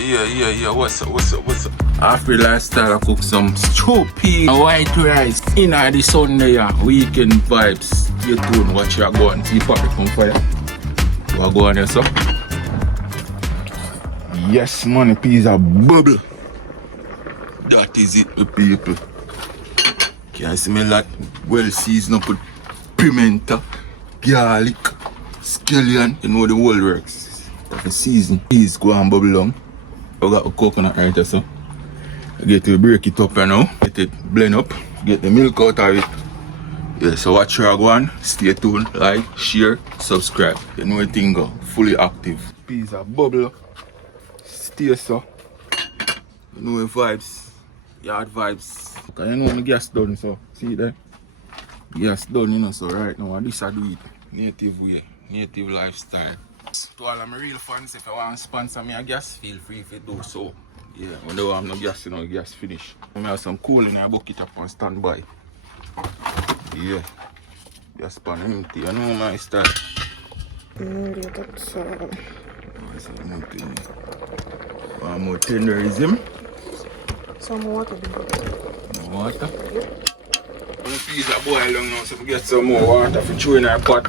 Yeah. What's up? Offgrid lifestyle, I cook some stew peas and white rice. In the sun there, weekend vibes. You tune, watch you go and see if I come fire. What go on there, so? Yes, money peas are bubble. That is it, the people. Can smell that well seasoned up with pimento, garlic, scallion. You know the whole works. The season. Peas go and bubble down. I got a coconut right there, so. I get to break it up now. Get it blend up. Get the milk out of it. Yeah, so watch your go on. Stay tuned. Like, share, subscribe. You know the thing go. Fully active. Peas are bubble. Stay so. You know the vibes. Yard vibes. Cause you know my gas done, so see there? Gas done, you know, so right now this I do it native way, native lifestyle. To all of my real fans, if you want to sponsor me a gas, feel free to do so. Yeah, when I have no gas, you know, gas finish. I have some coal in a bucket up on standby. Yeah. Gas pan empty, you know my style. That's One more tenderism. some water. More water? Yep. The peas are boiling long now, so we get some more water for chewing our pot.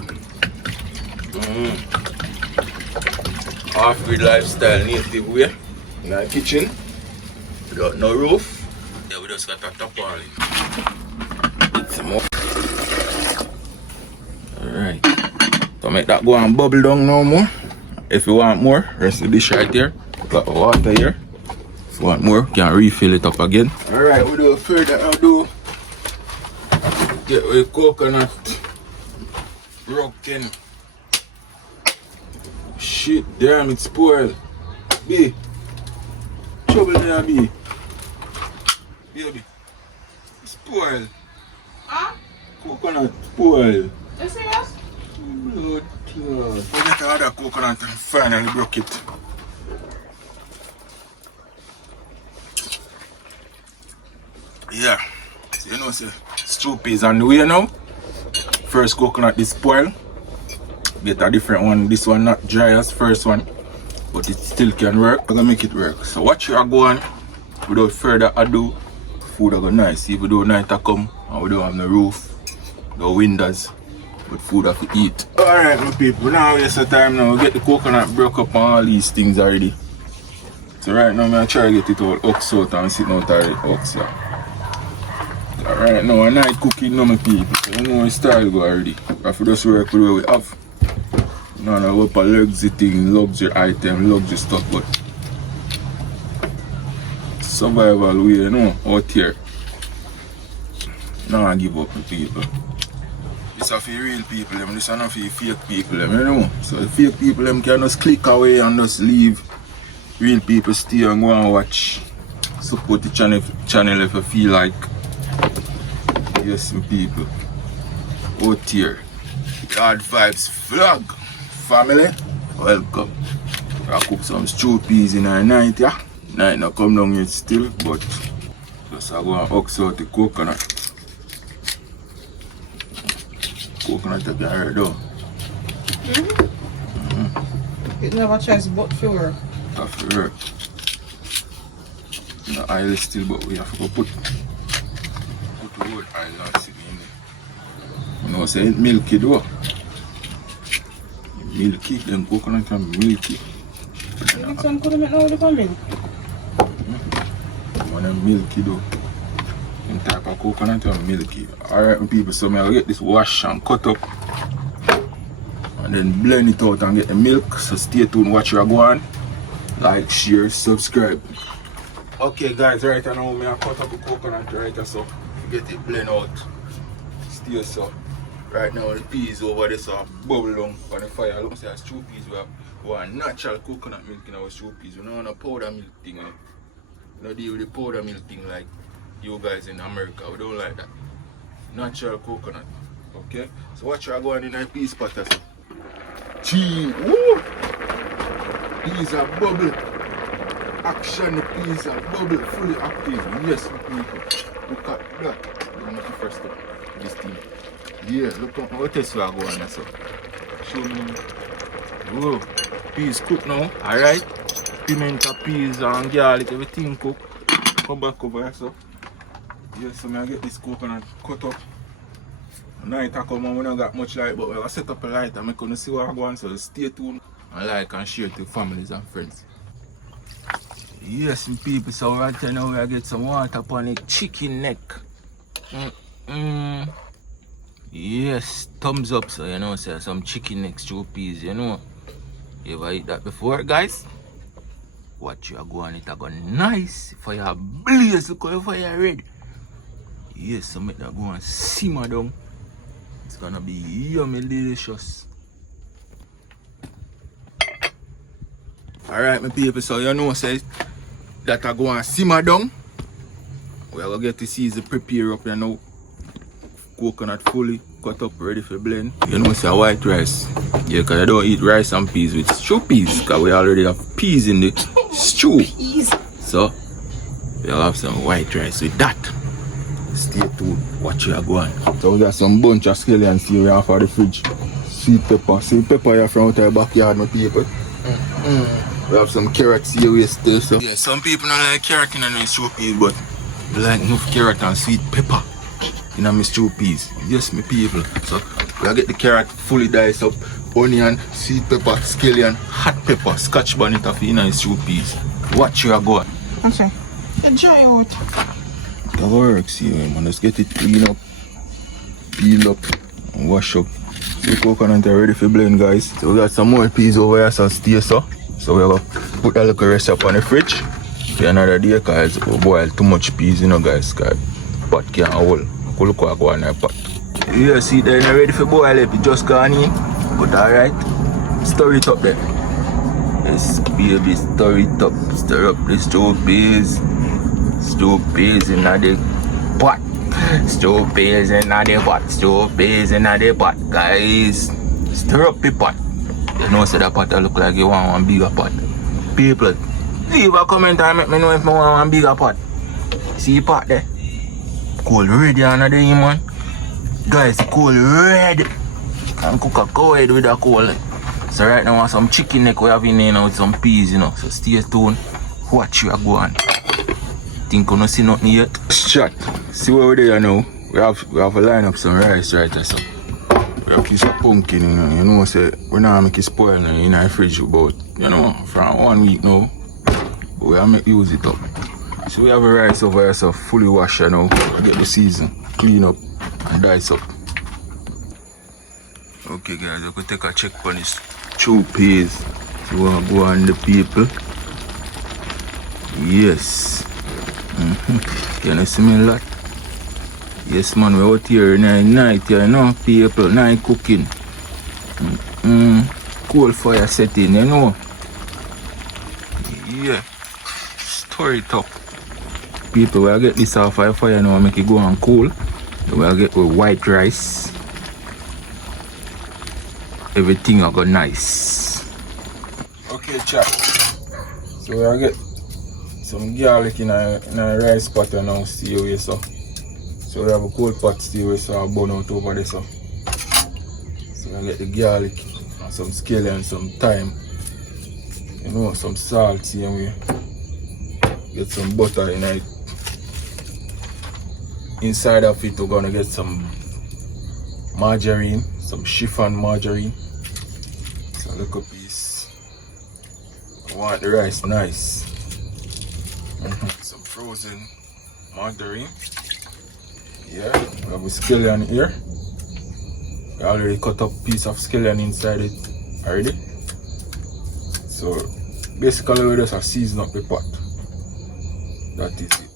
Offgrid lifestyle, native way. In our kitchen. Without no roof. Yeah, we just got a top all in. Get some more. Alright. So make that go and bubble down no more. If you want more, rest the dish right there. Got the water here. If you want more, you can refill it up again. Alright, without further ado, get the coconut broken. Shit, damn, it's spoiled. B, trouble there, B. Baby, spoiled. Huh? Coconut spoiled. You serious? Blood clot. We get another coconut and finally broke it. Yeah, so you know, say stew peas on the way now. First coconut is spoiled. Get a different one. This one not dry as first one, but it still can work. I'm gonna make it work. So watch you go on. Without further ado, food are go nice. Even though night come and we don't have no roof, no windows, but food have to eat. Alright my people, now waste the time now. We get the coconut broke up on all these things already. So right now I'm gonna try to get it all ox out and sitting out of the ox here. Alright now a night cooking now my people. So you know the style go already. We have to just work with what we have. No, no, up a luxury thing, luxury item, luxury stuff, but survival way, you know, out here. No, I give up the people. This is for real people, this is not for fake people, you know. So the fake people can just click away and just leave. Real people stay and go and watch. Support the channel if you feel like. Yes, my people. Out here. Yard Vibes vlog. Family, welcome. I cook some stew peas in our night, yeah. Night not come down yet still, but just I go and ox out the coconut. Coconut I can hear though. It never tries but for work. Have to work. The oil is still, but we have to go put the whole oil and sit in there. You know, say it's milky though. Milky, then coconut and milky. You some could make now with the milk? One of milky though. In type of coconut and milky. Alright people, so I'll get this wash and cut up. And then blend it out and get the milk. So stay tuned, watch your go on. Like, share, subscribe. Okay guys, right now I cut up the coconut right so get it blend out. Stay so. Right now the peas over there so bubble down on the fire. Look, say stew peas we have one natural coconut milk in our stew peas. We don't want a powder milk thing. We don't deal with the powder milk thing like you guys in America. We don't like that. Natural coconut. Okay? So watch you go on in a peas pot. Gee, woo! Peas are bubble. Action, the peas are bubble, fully active. Yes, people. Look at that. Look at the first step. This thing. Yeah, look at what else we are going on. So. Show me. Whoa. Peas cooked now. Alright. pimento, peas and garlic, everything cook. Come back over here, so. Yes, so I get this coconut cut up. Night I come and we don't got much light, but I set up a light and I couldn't see what I'm going, so stay tuned and like and share to families and friends. Yes, people, so right now we get some water upon it, chicken neck. Yes, thumbs up, so you know, say some chicken neck stew peas, you know. You ever eat that before, guys? Watch you go on it, I go nice. Fire blaze, look how fire red. Yes, so make that go and simmer down. It's gonna be yummy delicious. Alright, my people, so you know, say that I go and simmer down. We are gonna get to see the prepare up here now. Coconut fully cut up, ready for blend. You know, say white rice. Yeah, because I don't eat rice and peas with stew peas, because we already have peas in the stew. So, we'll have some white rice with that. Stay tuned, watch you go on. So we got some bunch of scallions here we have for the fridge. Sweet pepper here from out our backyard, my people. We have some carrots here we still, so. Yeah, some people don't like carrot in my stew peas, but they like enough carrot and sweet pepper in my stew peas. Yes, my people. So we get the carrot fully diced up, onion, sweet pepper, scallion, hot pepper, scotch bonnet of in my stew peas. Watch you go on. Okay. Enjoy out. That works here, man. Let's get it clean up, peel up, and wash up. So the coconut are ready for blend, guys. So we got some more peas over here, so stay so. So we're gonna put that little rest up on the fridge for another day, guys. We boil too much peas, you know, guys. Cause pot can't hold. Look what go on the pot. Yeah, see, they're not ready for boil it. It just gone in. But alright, stir it up there. Yes, baby, stir it up. Stir up the stew peas. Stew peas in the pot. Stew peas in the pot. Stew peas in the pot, guys. Stir up the pot. You know, so that pot look like you want one bigger pot. People, leave a comment and make me know if you want one bigger pot. See the pot there? Cold ready under there, man. Guys, cold red. And cook a cow head with a coal. So right now I want some chicken neck we have in here now with some peas, you know. So stay tuned. Watch you go on. Think you don't see nothing yet? Chat. See where we're there now. We have to line up some rice right there. So we have to some pumpkin, you know. You know, say we're not make it spoil in our fridge about, you know, from 1 week now. But we have to use it up. So we have a rice over here, so fully washed now. Get the season, clean up and dice up. Okay guys, we could take a check on this stew peas. So we want to go on the people. Yes. Can you see me a lot? Yes man, we're out here in the night, you know, people, night cooking. Coal fire setting, you know. Yeah. Stir it up. People, we'll get this off of fire now and make it go on cool. We'll get with white rice. Everything will go nice. Okay, chat. So we'll get some garlic in a rice pot and now stay away, so. So we have a cold pot stay away, so I'll burn out over there, so. So we'll get the garlic and some scallion and some thyme. You know, some salt, see we get some butter in it. Inside of it, we're gonna get some margarine, some chiffon margarine. So look up piece. I want the rice nice. Some frozen margarine. Yeah, we have a scallion here. I already cut up a piece of scallion inside it already. So basically we just have season up the pot. That is it.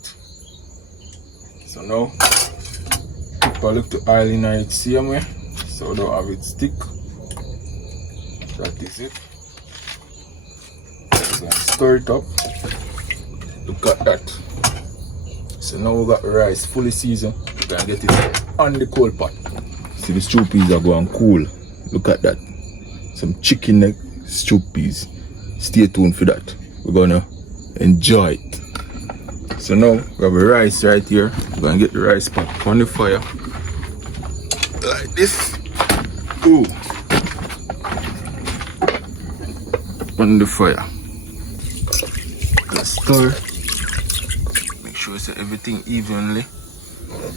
So now if I look to oil in it same way, so don't have it stick. That is it. So stir it up. Look at that. So now we got the rice fully seasoned. We're gonna get it on the cold pot. See the stew peas are going cool. Look at that. Some chicken neck stew peas. Stay tuned for that. We're gonna enjoy it. So now we have a rice right here. We're gonna get the rice pot on the fire. Like this. Ooh. On the fire. stir. Make sure it's everything evenly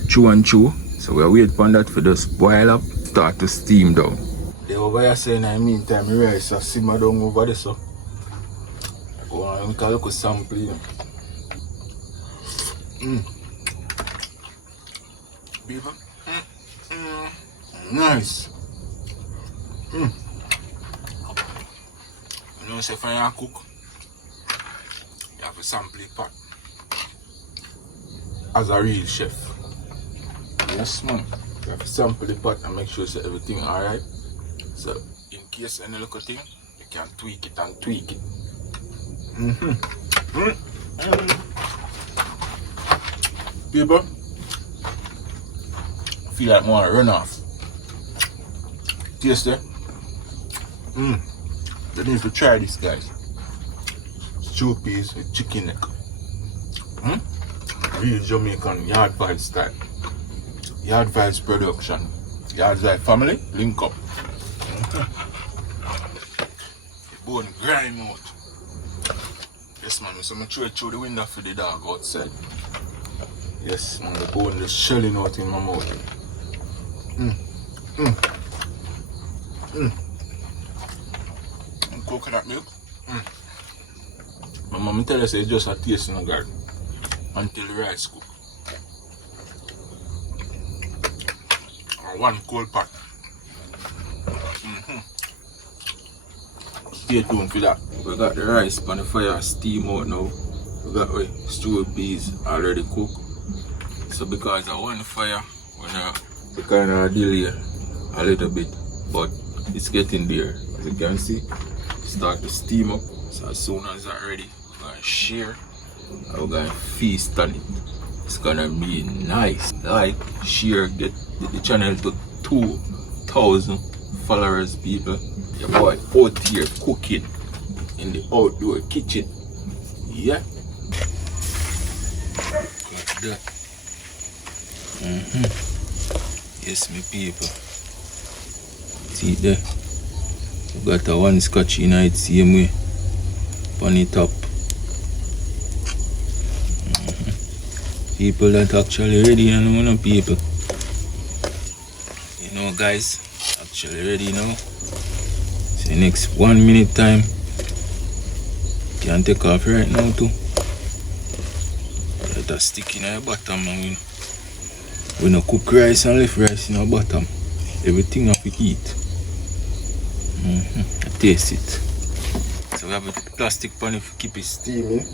chew and chew. So we'll wait for that for just boil up, start to steam down. They over here saying in the meantime the rice is simmer down over there, so go on and look at sample here. People. Nice. You know, say when you cook, you have to sample it pot as a real chef. Yes, man. You have to sample the pot and make sure that everything alright. So, in case any little thing, you can tweak it and tweak it. People, I feel like I want to run off. Taste it. You need to try this, guys. Stew peas with chicken neck. Real Jamaican yard vibes style. Yard vibes production. Yard vibes family, link up. The bone grind out. Yes, man, so I'm going to throw it through the window for the dog outside. Yes, man, the bone just shelling out in my mouth. Coconut milk. My mom tell us it's just a taste in the garden until the rice cook. Or one cold pot. Stay tuned for that. We got the rice on the fire steam out now. We got stewed peas already cooked. So because of one fire, we kind of delay a little bit, but it's getting there. As you can see, start to steam up. So as soon as it's ready, we're gonna share and we're gonna feast on it. It's gonna be nice. Like, share, get the channel to 2,000 followers, people. Your boy out here cooking in the outdoor kitchen. Yeah. Like that. Yes, my people. See it there. We got a one scotch in it, same way. On the top. People that actually ready, you know, people. You know, guys, actually ready now. So next 1 minute time. Can take off right now too. Let that stick in the bottom and we no cook rice and left rice in the bottom. Everything have to eat. I taste it. So we have a plastic pan if you keep it steaming.